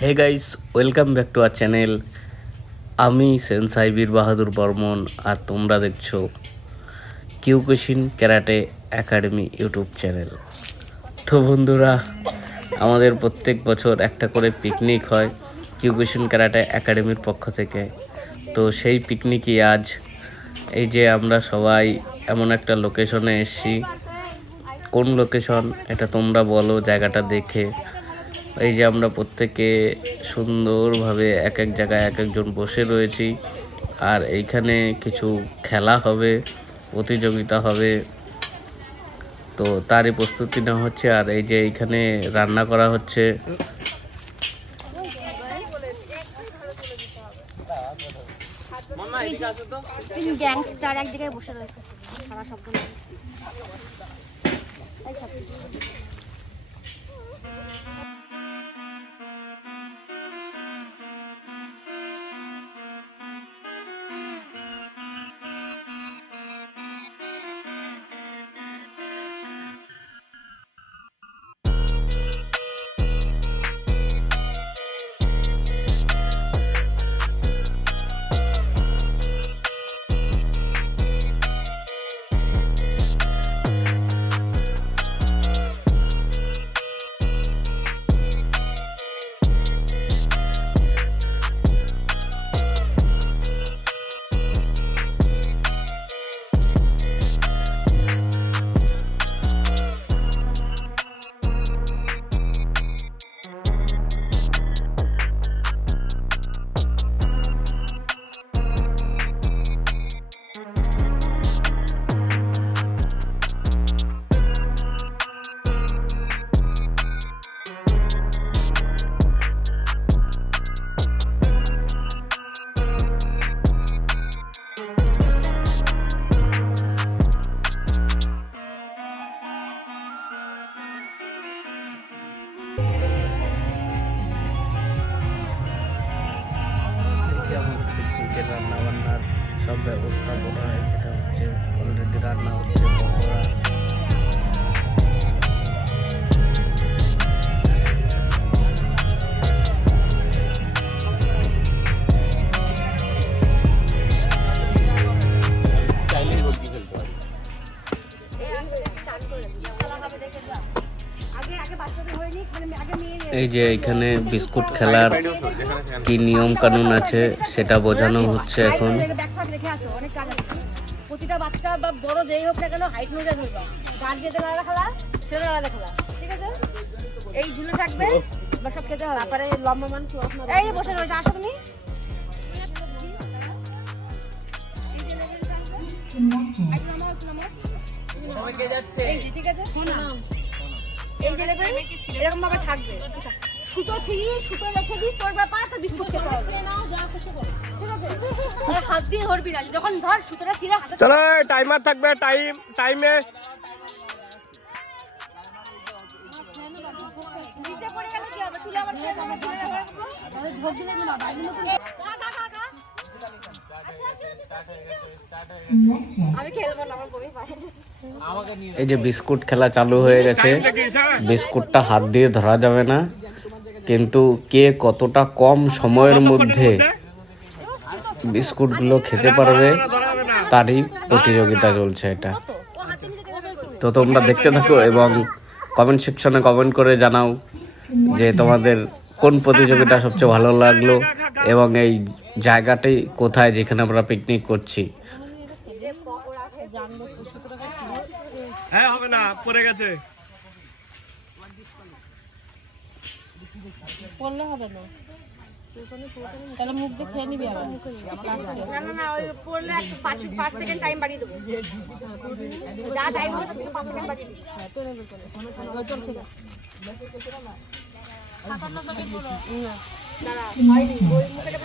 Hey guys welcome back to our channel আমি সেন সাইবির বাহাদুর বর্মন, আর তোমরা দেখছ Kyokushin karate academy YouTube channel. তো বন্ধুরা, আমাদের প্রত্যেক বছর একটা করে পিকনিক হয় কিউকুশিন ক্যারাটে একাডেমির পক্ষ থেকে। তো সেই পিকনিকই আজ। এই যে আমরা সবাই এমন একটা লোকেশনে এসেছি। কোন লোকেশন? এটা তোমরা বলো, জায়গাটা দেখে। এই যে আমরা প্রত্যেকে সুন্দরভাবে এক এক জায়গায় এক একজন বসে রয়েছি, আর এইখানে কিছু খেলা হবে, প্রতিযোগিতা হবে। তো তারই প্রস্তুতি নেওয়া হচ্ছে, আর এই যে এইখানে রান্না করা হচ্ছে। গ্যাংস্টার এক জায়গায় বসে রয়েছে, সারা ব্যবস্থাপনা এখানে হচ্ছে অলরেডি রান্না হচ্ছে পকোড়া। এই যে এখানে বিস্কুট খেলার কি নিয়ম কানুন আছে সেটা বোঝানো হচ্ছে এখন। রেখে আসো অনেক কাজ আছে। প্রতিটা বাচ্চা বা বড় যেই হোক না কেন হাইট অনুযায়ী ধরবা। গার্জিয়ানদের আলাদা খেলা ছেলেদের আলাদা খেলা ঠিক আছে? এই ঝুলে থাকবে বা সব খেতে হবে। তারপরে লম্বা মান এই বসে রয়েছে আসো তুমি। এই যে ঠিক আছে? এই যে নেবে এরকম ভাবে থাকবে। সুতো ছিঁড়ি সুতো রেখে দিই তোর ব্যাপার তোর বিস্কুট খেতে হবে ঠিক আছে? আর হাত দিয়ে ধরবি না যখন ধর সুতোটা ছিঁড়ে হাতে চলো টাইমার থাকবে টাইম টাইমে নিচে পড়ে গেলে কি হবে? তুলে আবার রাখব। ঢোক দিলে না, বাইরে আমার এই যে বিস্কুট খেলা চালু হয়ে গেছে বিস্কুটটা হাত দিয়ে ধরা যাবে না। কিন্তু কে কতটা কম সময়ের মধ্যে বিস্কুটগুলো খেতে পারবে তারই প্রতিযোগিতা চলছে এটা। তো তোমরা দেখতে থাকো এবং কমেন্ট সেকশনে কমেন্ট করে জানাও যে তোমাদের কোন প্রতিযোগিতা সবচেয়ে ভালো লাগল এবং এই জায়গাটি কোথায় যেখানে আমরা পিকনিক করছি। হ্যাঁ হবে না পড়ে গেছে। করলে হবে না। তাহলে মুখ দিয়ে খেয়ে নিবি আবার। না না না ওই পড়লে একটু পাঁচ পাঁচ সেকেন্ড টাইম বাড়িয়ে দেবো। যা টাইম হবে তার থেকে পাঁচ সেকেন্ড বাড়িয়ে দিবি। চল খেলা দাঁড়া হয়নি ওই মুখেটা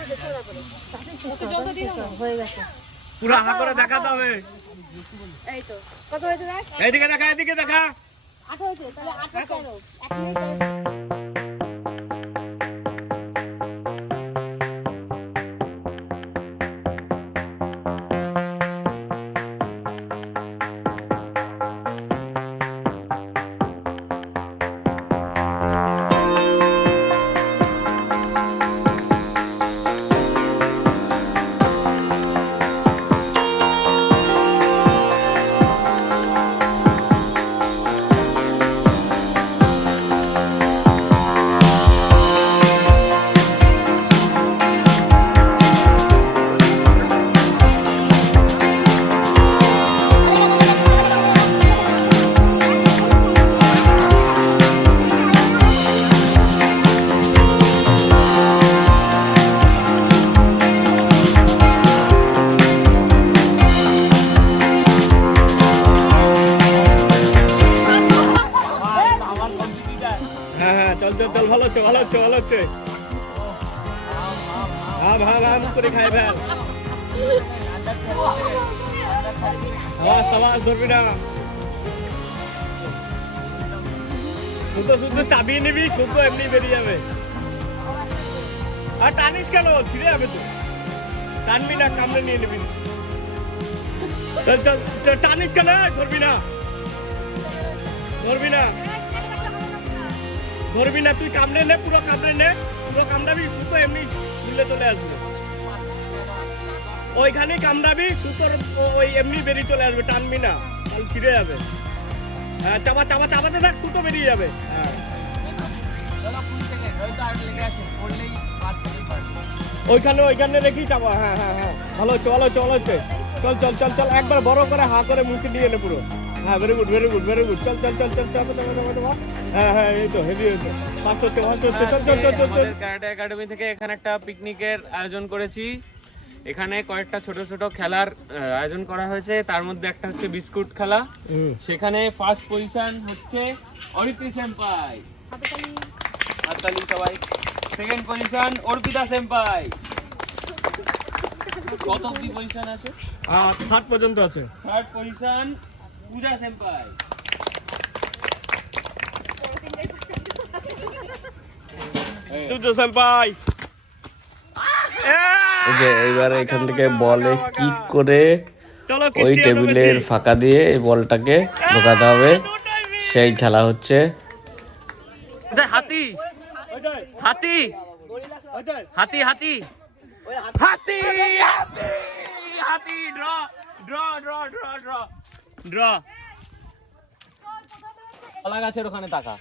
পুরো হয়ে গেছে হা করে দেখাতে হবে। এই তো। কত হয়েছে দেখ এইদিকে দেখা এইদিকে দেখা। আট হয়েছে তাহলে আট আর এক মিনিট তেরো। করে খাই চাবিয়ে নিবি শুধু এমনি বেরিয়ে যাবে। আর টানিস কেন? ছিঁড়ে যাবে তো। টানবি না, কামড়ে নিয়ে নিবি। টানিস কেন? ধরবি না। ধরবি না। ধরবি না, তুই কামড়ে নে, পুরো কামড়ে নে, পুরো কামড়াবি, সুতো এমনি খুললে চলে আসবে। ওইখানেই কামড়াবি, সুতোর ওই এমনি বেরিয়ে চলে আসবে, টানবি না, তাহলে ছিঁড়ে যাবে। হ্যাঁ চাপা চাপা, চাপাতে থাক, সুতো বেরিয়ে যাবে। হ্যাঁ ওইখানে ওইখানে রেখি চাপা হ্যাঁ হ্যাঁ হ্যাঁ। ভালো চলো চলো চল চল চল চল, একবার বড় করে হা করে মুখে দিয়ে নে পুরো। হ্যাঁ very good very good very good চল চল চল চল চাপা চাপা চাপা হ্যাঁ হ্যাঁ এই তো হেভি হয়েছে ফাস্ট হচ্ছে ফাস্ট হচ্ছে চল চল চল চল চল আমাদের ক্যারাটে একাডেমি থেকে এখানে একটা পিকনিকের আয়োজন করেছি এখানে কয়েকটা ছোট ছোট খেলার আয়োজন করা হয়েছে তার মধ্যে একটা হচ্ছে বিস্কুট খেলা সেখানে ফার্স্ট পজিশন হচ্ছে অরিতি সেম্পাই হাততালি সবাই সেকেন্ড পজিশন অর্পিতা সেম্পাই কত অব্দি পজিশন আছে থার্ড পর্যন্ত আছে থার্ড পজিশন পূজা সেম্পাই। যে এখান থেকে বলে কিক করে ওই টেবিলের ফাঁকা দিয়ে এই বলটাকে ঢোকাতে হবে। সেই খেলা হচ্ছে। হাতি। হাতি। হাতি হাতি। হাতি। হাতি হাতি। Draw draw draw draw draw draw কলা গাছের ওখানে তাকা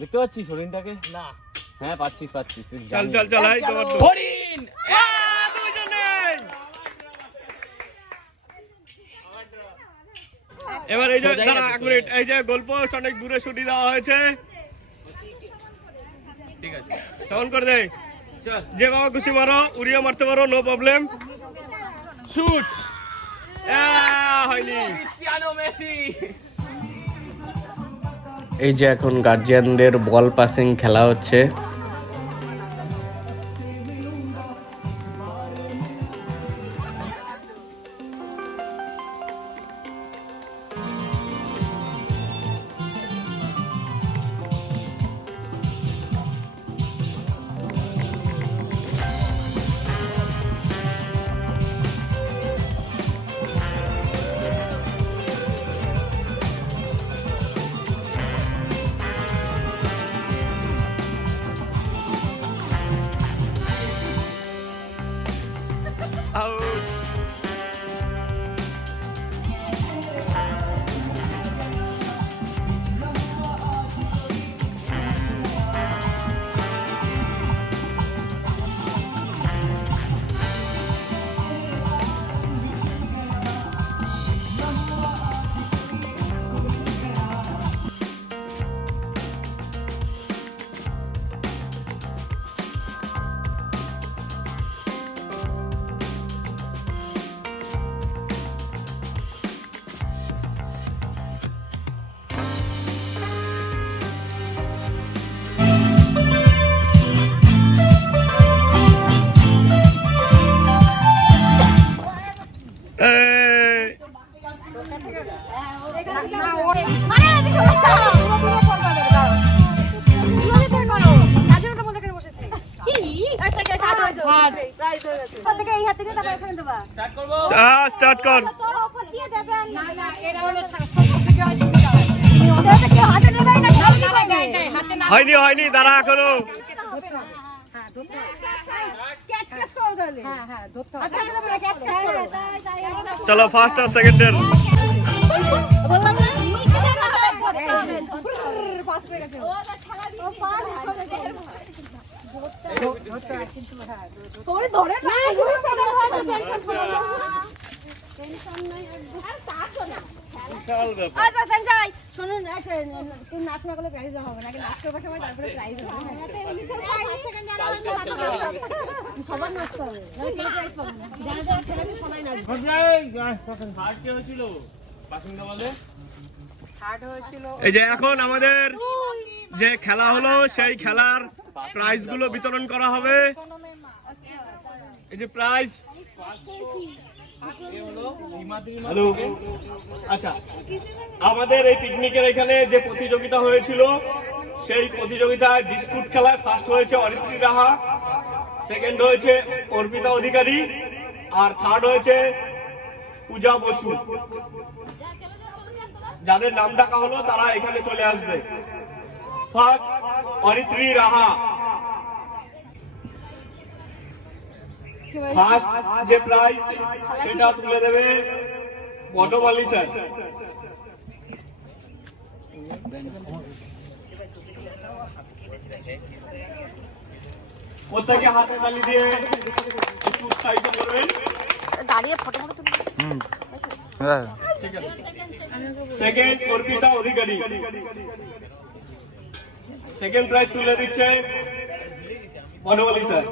দেখতে পাচ্ছিস হরিণটাকে? না। হ্যাঁ পাচ্ছিস পাচ্ছিস চল। চল চল তোমার হরিণ! এবার এই যে দাঁড়া এক মিনিট। এই যে গোল পোস্ট অনেক দূরে ছুটি দেওয়া হয়েছে। ঠিক আছে। তখন করে দে। যে বাবা খুশি মারো উড়িয়ে মারতে পারো নো প্রবলেম শুট। হয়নি। এই যে এখন গার্জিয়ানদের বল পাসিং খেলা হচ্ছে। না ক্যাচ ক্যাচ করো তাই তাই চলো ফার্স্ট আর সেকেন্ডের বললাম নিচে না হয় আচ্ছা আচ্ছা করলে হবে নাকি নাচ করবার সবার নাচতে হবে সবাই নাচবে ফার্স্ট এই যে এখন আমাদের যে খেলা হলো সেই খেলার প্রাইজগুলো বিতরণ করা হবে। এই যে প্রাইজ হ্যালো। আচ্ছা আমাদের এই পিকনিকের এখানে যে প্রতিযোগিতা হয়েছিল সেই প্রতিযোগিতায় বিস্কুট খেলায় ফার্স্ট হয়েছে অরিত্রী রাহা সেকেন্ড হয়েছে অর্পিতা অধিকারী আর থার্ড হয়েছে পূজা বসু। যাদের নাম ডাকা হলো তারা এখানে চলে আসবে। ফার্স্ট অরিত্রী রাহা। ফার্স্ট যে প্রাইজ সেটা তুলে দেবে বটমালি স্যার প্রত্যেকে হাতে তালি দিয়ে একটু উৎসাহিত করবেন। দাঁড়িয়ে ফটো ফটো তুলবে second Arpita Adhikari second prize তুলে দিচ্ছে বনমালী স্যার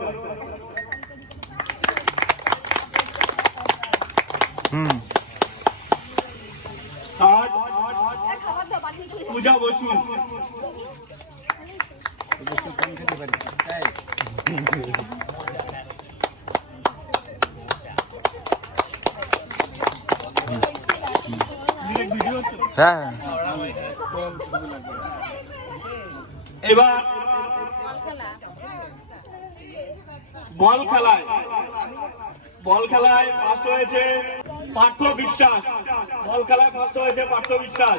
থার্ড পূজা বসু এবার বল খেলায়। বল খেলায় ফার্স্ট হয়েছে পার্থ বিশ্বাস। বল খেলায় ফার্স্ট হয়েছে পার্থ বিশ্বাস।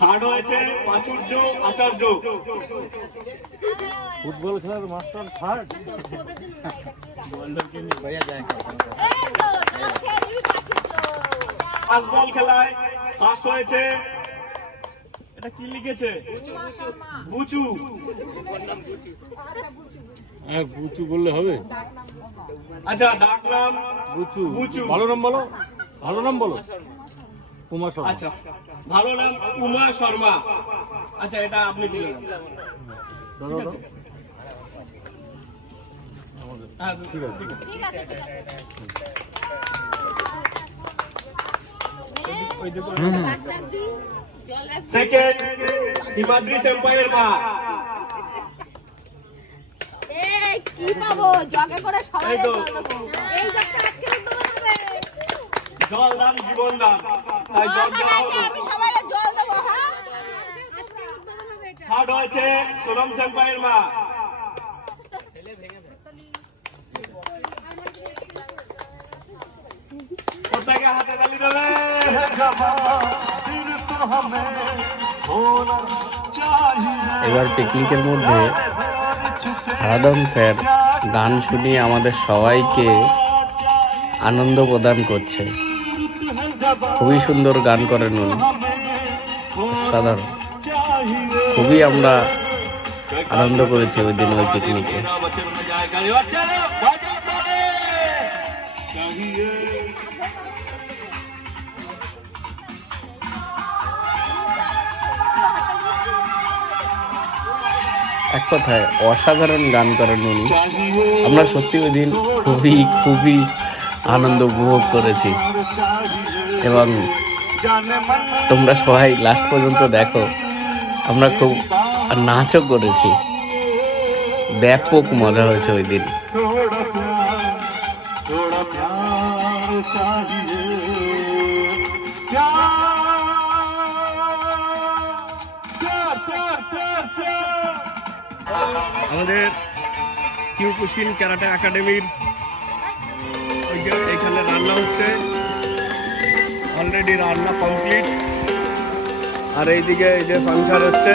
থার্ড হয়েছে প্রাচুর্য আচার্য। ফুটবল খেলার মাস্টার থার্ড ফার্স্ট বল খেলায় ফার্স্ট হয়েছে। এটা কি লিখেছে? বুচু। হ্যাঁ বুচু বললে হবে। আচ্ছা ডাক নাম বুচু। বুচু। ভালো নাম বলো। ভালো নাম বলো। কুমার শর্মা। আচ্ছা ভালো নাম উমা শর্মা। আচ্ছা এটা আপনি দিলেন ধরো ধরো। হ্যাঁ ঠিক আছে। সেকেন্ড হিমাদ্রি সেম্পাইয়ের মা। কি পাবো? জগে করে সবাই এই জল দেবো। জগটা আজকে জল দান জীবন দান। হ্যাঁ আজকে উদ্বোধন হবে এটা থার্ড হয়েছে সোনম সেম্পাইয়ের মা। প্রত্যেকে হাতে তালি দেবে। এবার পিকনিকের মধ্যে হারাদম স্যার গান শুনিয়ে আমাদের সবাইকে আনন্দ প্রদান করছে। খুবই সুন্দর গান করেন উনি। সাধারণ। খুবই আমরা আনন্দ করেছি ওই দিন ওই পিকনিকে একটা কথায় অসাধারণ গান করেন উনি। আমরা সত্যি ওই দিন খুবই খুবই আনন্দ উপভোগ করেছি। এবং তোমরা সবাই লাস্ট পর্যন্ত দেখো, আমরা খুব নাচও করেছি। ব্যাপক মজা হয়েছে ওই দিন। আমাদের কিউকুশিন ক্যারাটে একাডেমির এখানে রান্না হচ্ছে। অলরেডি রান্না কমপ্লিট আর এইদিকে এই যে ফাংশন হচ্ছে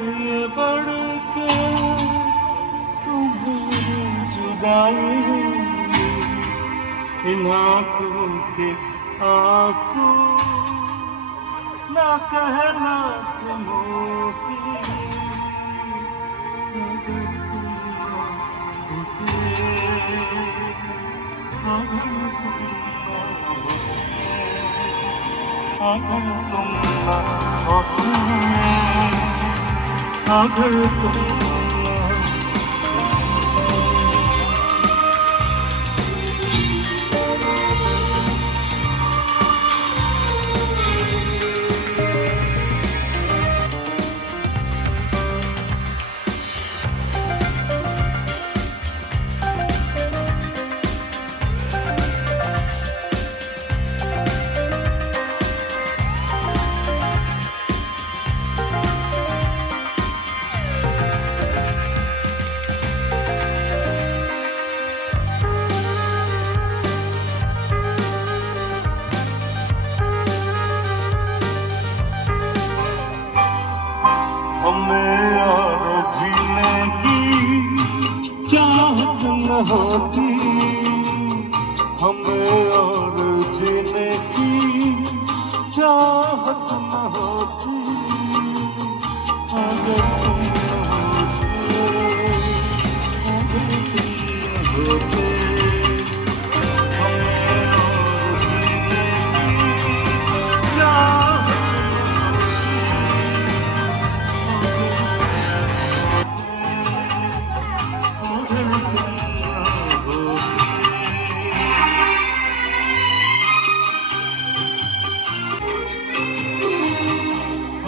जुदाई इन आंखों के आंसू ना कहना तुमों अगर तुम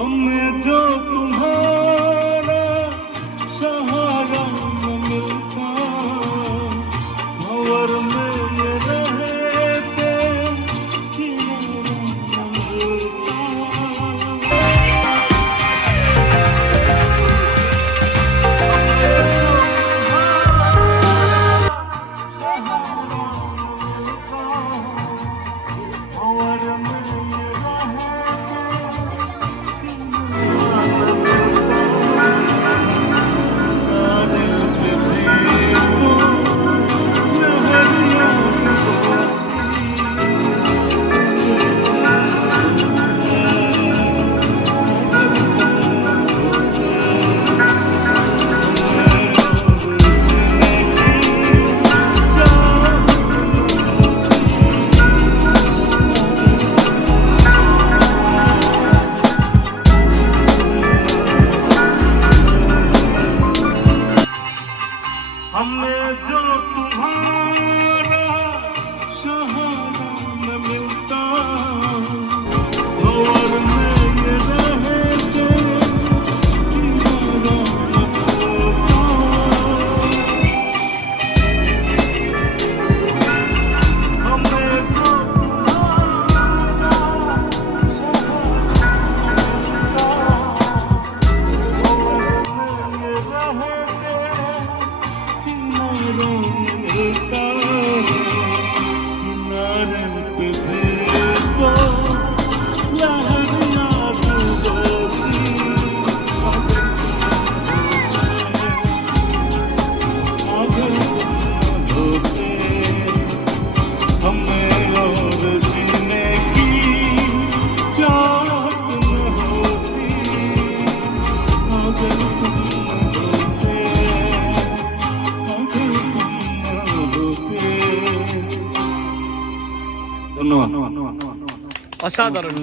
हमें जो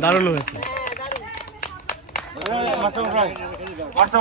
দারুণ হয়েছে। Master master master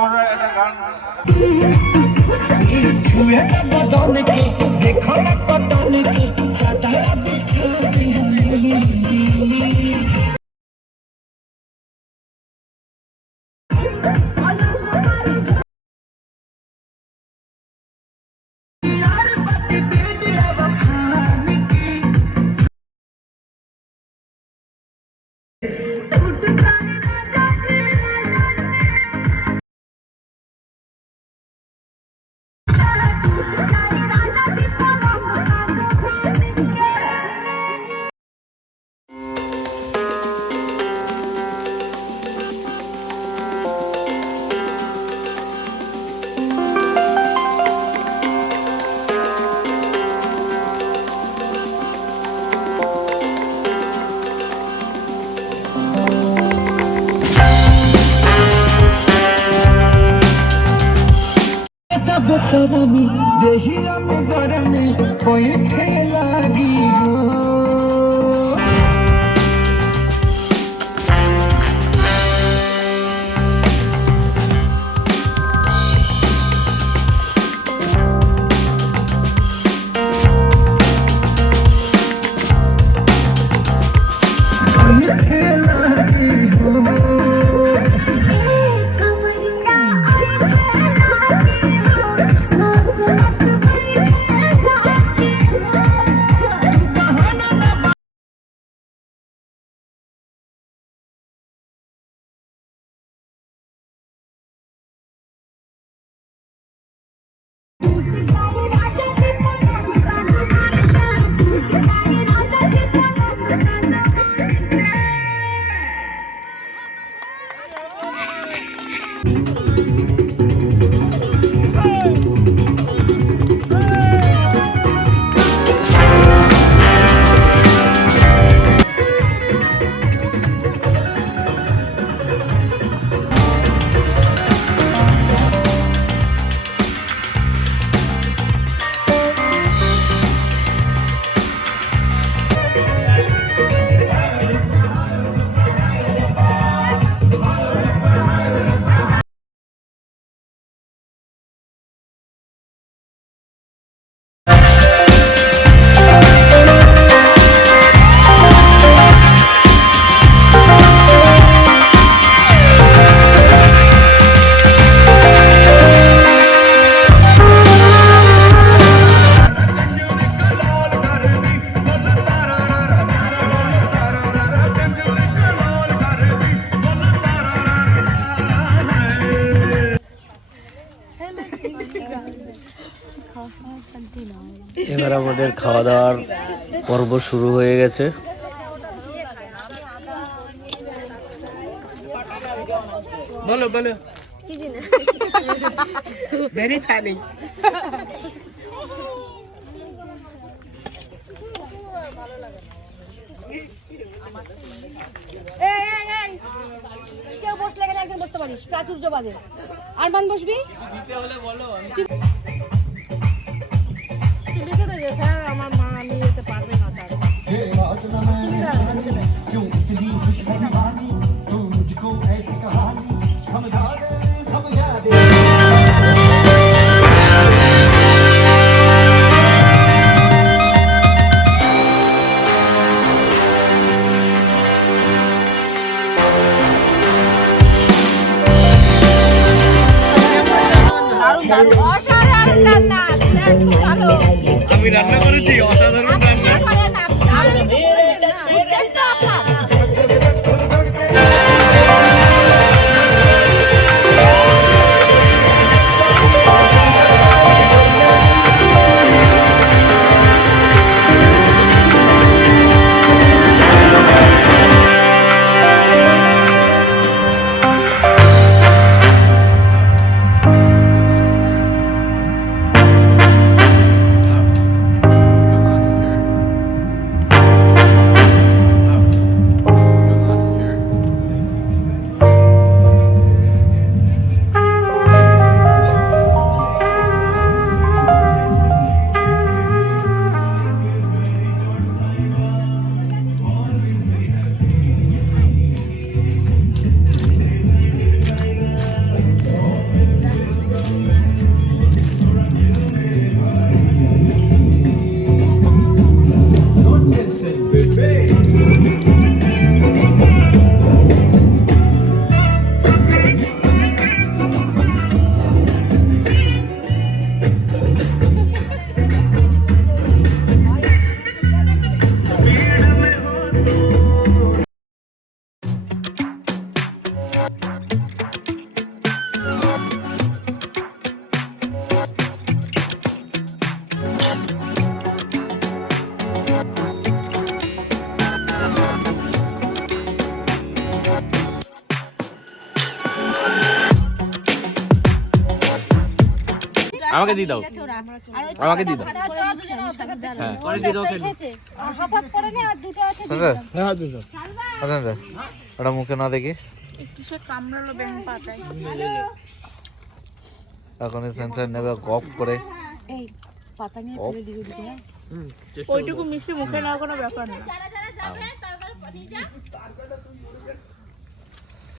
আমাদের খাওয়া দাওয়ার পর্ব শুরু হয়ে গেছে। বলো বলো। Very funny. কেউ বসলে বসতে পারিস। প্রাচুর্য আরমান বসবি? তুই লিখে দে যে, আমার মা আমি যেতে পারবে না স্যার। দিয়ে দাও। আমাকে দিয়ে দাও। হ্যাঁ, পরে দিয়ে দাও আছে দিয়ে দাও। হ্যাঁ ওটা মুখে না দেখি। এখন সেন্সার নেবে গপ করে। পাতা নিয়ে ফেলে দিও দিকে, হ্যাঁ? ওইটুকু মিষ্টি মুখে নেওয়া কোনো ব্যাপার না